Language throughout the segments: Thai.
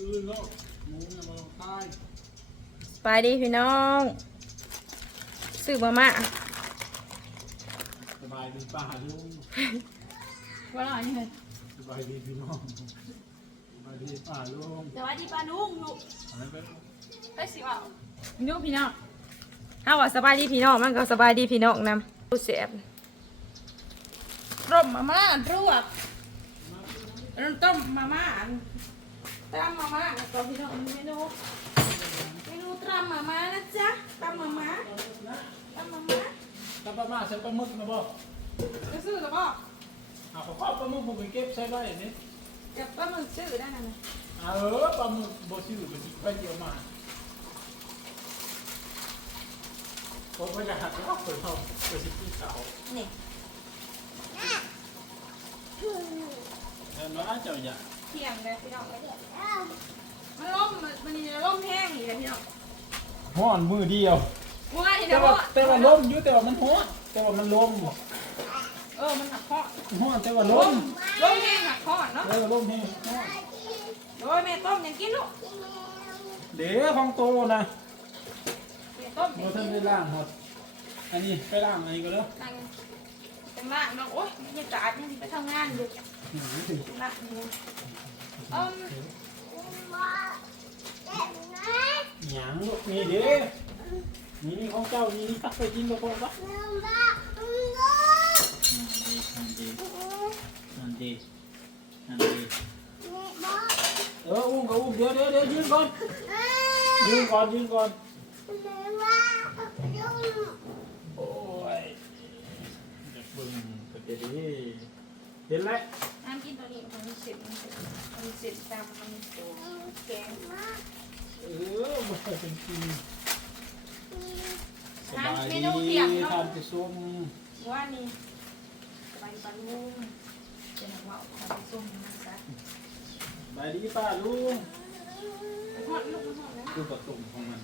คืนโลกหมูเนี่ยมาลงใต้ไปดีพี่น้องซื้อมาม่าสบายดีป้าลุงว่าอะไรนี่สบายดีพี่น้องสบายดีป้าลุงสวัสดีป้าลุงลูกอะไรไปไปสิว่าลูกพี่น้องถ้าว่าสบายดีพี่น้องมันก็สบายดีพี่น้องนำรู้เสียบต้มมาม่ารวบต้มมาม่า ตำมาม่าก็พี่น้องเมนูเมนูตำมาม่านะจ๊ะตำมาม่าตำมาม่าตาป้ามาใส่ปลาหมึกนะบ่จะซื้อหรือเปล่าเอาข้าวปลาหมึกผมไปเก็บใส่ไว้นี่เก็บปลาหมึกซื้อได้นะเออปลาหมึกบ่ชื่อบ่ชื่อไปเดียวมาผมก็จะหักรอบเปิดเขาเปิดสิบปีเสานี่แต่น้าเจ้าอย่า เที่ยงเลยพี่น้องมันล่มมันนี่ล่มแห้งอีกเลยพี่น้องห้อนมือเดียวว่าที่แต่เดี๋ยวว่าว่าแต่ว่าล้มอยู่แต่ว่ามันฮ้อนแต่ว่ามันล้มเออมันหักข้อฮ้อนแต่ว่าล่ล้มมล่มแห้งหักข้อเนาะเออล้มแห้งฮ้อนโดยแม่ต้มยังกินลูกเดี๋ยวของโตนะแม่ต้มเราท่านได้ล่างหมดอันนี้ไปล่างอันนี้ก็แล้วนั่ง จังหวะเนาะโอ๊ยบรรยากาศนี่ไปทำงานอยู่จังหวะนี่เอิ่มหยังลูกนี่เด้นี่นี่ของเจ้านี่นี่ตักไปกินกับพวกปะนั่นดีนั่นดีนั่นดีนั่นดีเอออุ้มก็อุ้มเดี๋ยวเดี๋ยวเดี๋ยวยืนก่อนยืนก่อนยืนก่อนโอ้ยจะบึ้ งก็จะดีเห็นแล้วน้ำกินตัวนี้มันมีเศษมันเศษมันมีเศษตามมันมีตัวแกงเออมาเป็นทีสบายเมดีนูเที่ยงเนาะทานจะส้มว่านี่สบายปลาลุงเป็นว่าทำส้มนะจ๊ะสบายดีป้าลุงหอดลูกหอดนะดูกระตุ่มของมัน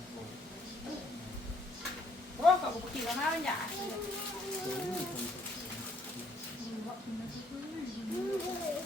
โอ้กับปกติแล้วนะมันหย Mm-hmm.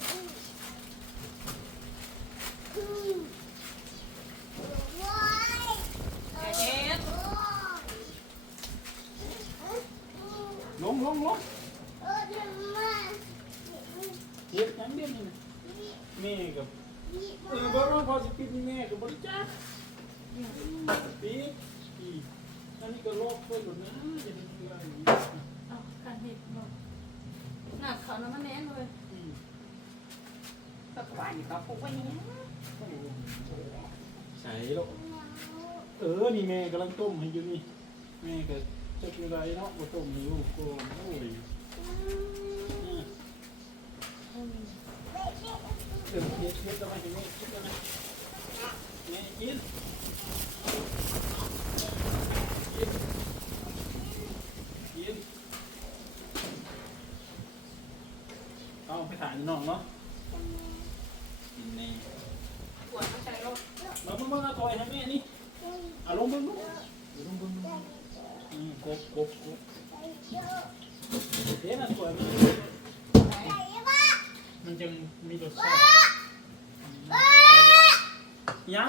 แบบว่าอยู่กับปุ๊กไว้นี้ใส่ลูกเออ นี่แม่กำลังต้มให้อยู่นี่ แม่ก็จะเป็นไรเนาะบ่ต้มให้ลูกก่อนโอ้ยอะเออเฮ็ดเฮ็ดทำไมถึงไม่คิดแล้วนะแม่กินกินเอาไปถ่ายน้องเนาะกินใน ปวดมันใจรถ มาเพิ่งเพิ่งเอาถอยให้แม่นี่เอาลงเพิ่งลูกเอาลงเพิ่ง อืมกบกบกบเดี๋ยวน่ะสวยมันมันจะมีรสชาติยั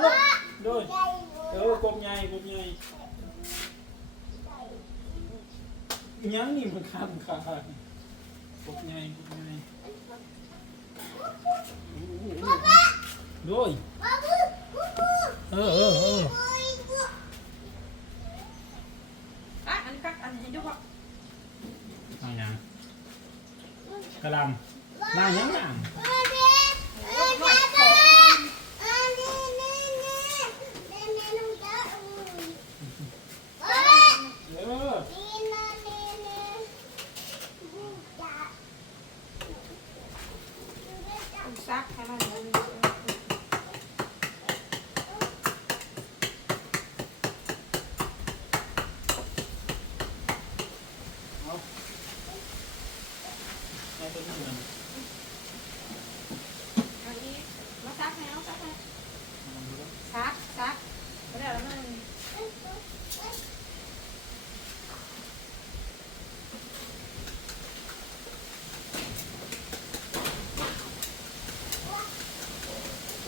อันนี้คักอันนี้ดูพ่อเอาหยังกระหลำน่าหยังน่ะห ต้นมาซักไหมเอาซักไหมซักซักไม่ได้แล้วมัน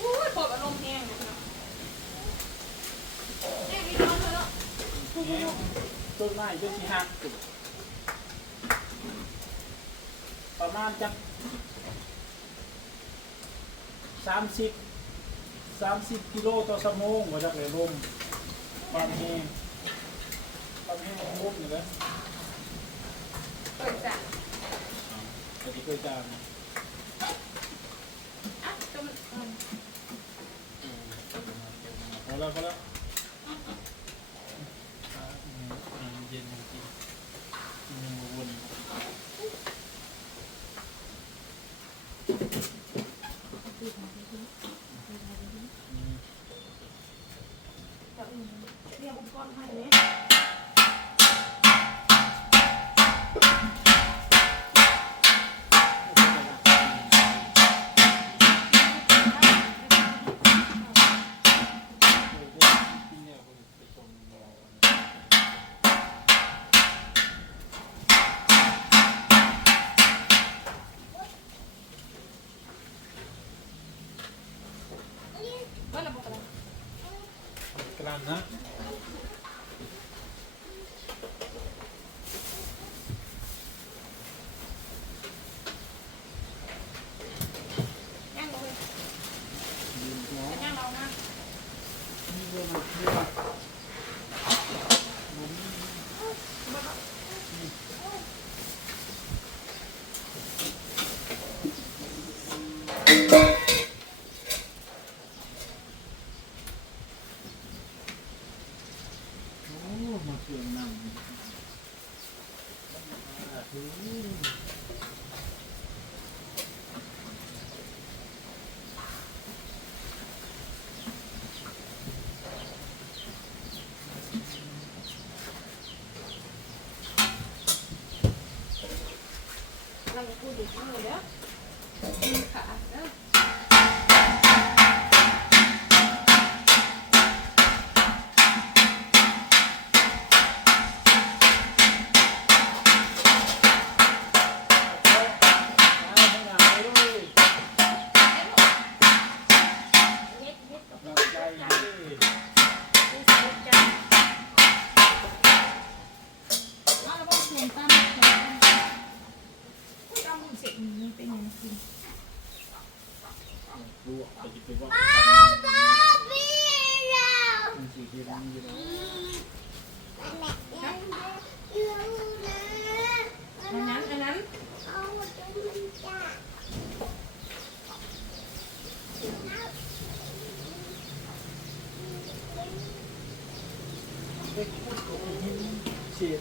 อู้ยปวดอารมณ์แห้งนะแห้งนี่ร้ยาต้นไม้ต้ทิ้า ประมาณจักสามสิบสามสิบกิโลต่อชั่วโมงมาจากเลยลมบางแห่งบางแห่งลมอยู่แล้วเปิดจ้ะแต่ที่เคยจามนะอะตัวมันอืมพอแล้วพอแล้ว กลางนะ ย่างเลย ยืนหัว ย่างเรานะ นี่ก็มานี่มาผมโอ้มาเชื่อมนั่งอ่าถือ เราจ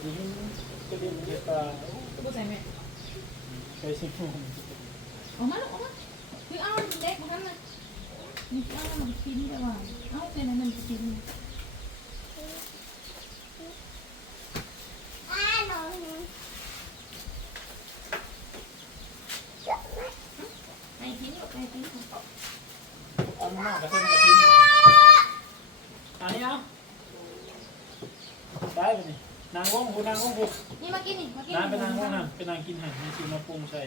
ดหินก็เรียนเรียนตาก็บ่ใส่แม่ใช้สิ่งของออกมาลูกออกมาคือเอาเล็กกว่านั้นเลยนี่เอามันกินได้ว่าเอาเป็นอันนั้นกินไม่ทิ้งหรอกไม่ทิ้งเอามากระเทียมกระทิ้งอันนี้เอาได้ไปนี่ นางวงหูนางวงหูนี่มากินนี่มากินนางเป็นนางวงนั่นเป็นนางกินหันมีสิ่งมาปรุงใส่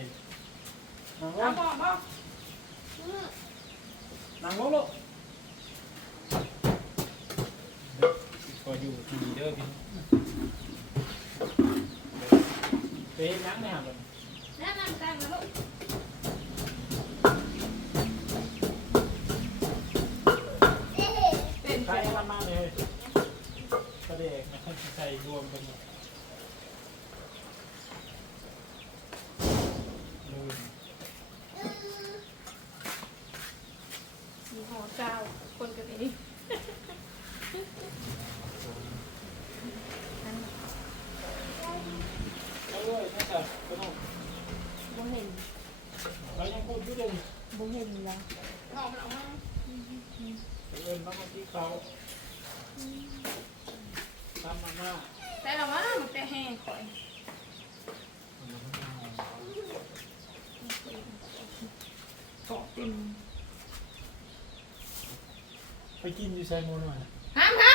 นางวเอางบอกบอกนางวงลูกก็อยู่ที่เด้อพี่ไปเห็นนังไม่หันเลยนั่นนั่นกันนะลูกเป็นใครมันมาเลยกระเดกนะใส่รวมกันหมด มีหอเจ้าคนกันเองเอาเลยนะจ๊ะก็ต้องบ่เห็นเรายังพูดอยู่เดิมบ่เห็นแล้วออกมาออกมาเอิญมาเมื่เขาทำมาหน้าแต่ละว่ามันจะแห้งข่อยเกาะเต็ม ไปกินอยู่ใส่โมหน่อยห้ามห้า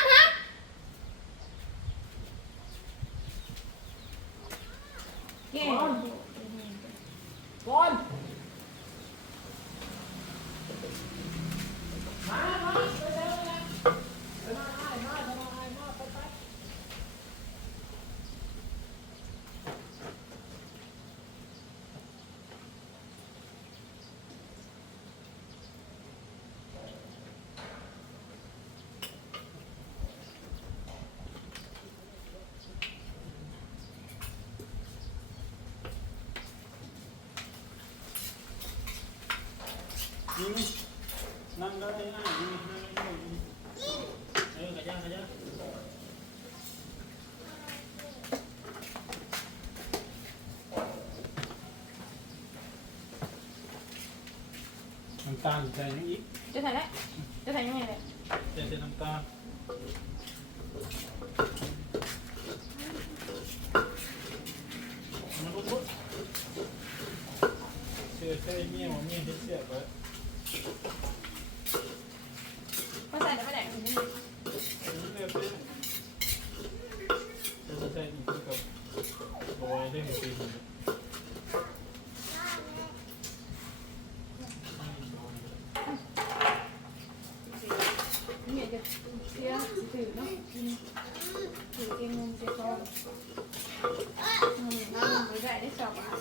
น้ำตาลใส่ยังอีกจะใส่แล้วจะใส่ยังไงเลยใส่แต่น้ำตาลมัรู้เชื่อใช่เมี่ยวเมี่ยเห็ดเสียไป มาใส่แต่ไม่ได้อย่างนี้อันนี้เรียบร้อยจะใส่อีกกับโรยได้ให้เป็นเนี่ยจะเสียถือเนาะถือเกงเงินเสียทองอืมเอาเงินไปได้ได้สองบาท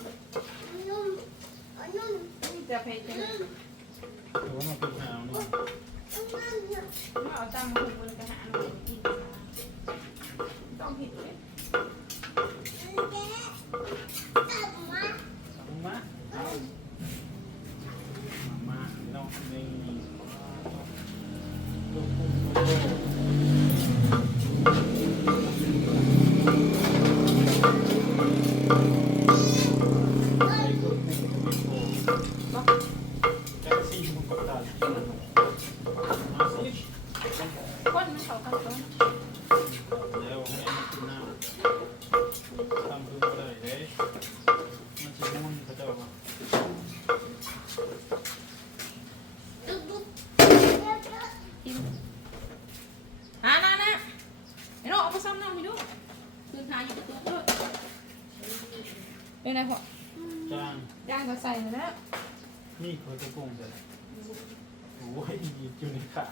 นี่จะเพจจะหรือว่ามันเป็นหาวนี่มาเอาตังค์มาหุบนกระหา หานานะไอ้น้องเอาไปซ้ำน้ำไปดูคืนหาอยู่ประตูด้วยเป็นไงพ่อจ้างย่างก็ใส่เลยนะนี่เขาจะกุ้งจะโอ้ยอยู่ในขา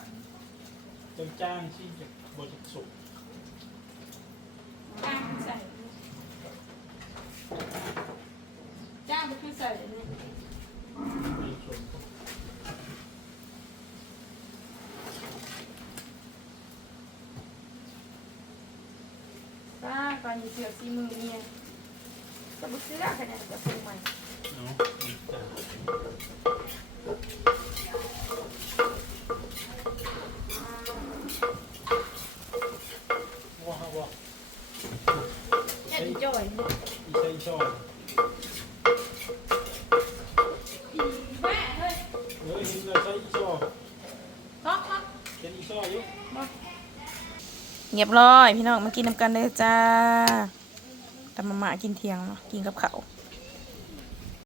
จ้างจ้างที่จะบริสุทธิ์ จ้างใส่จ้างก็คือใส่เลยนะ บริสุทธิ์าก่อนอยู่เสียวซีมือเมียจะบุซื้ออะคะแนนจะปรุงใหม่ เนาะจ้าว้าวว้าว แค่ดีจ่อยเนี่ย อีใช่ชอบ แม่เฮ้ย เฮ้ยเห็นเลยใช่อีชอบ ล็อกล็อก เป็นอีชอบอยู่ เงียบร้อย พี่น้องมากินน้ำกันเลยจ้าตำมามากินเทียงเนาะกินกับเขา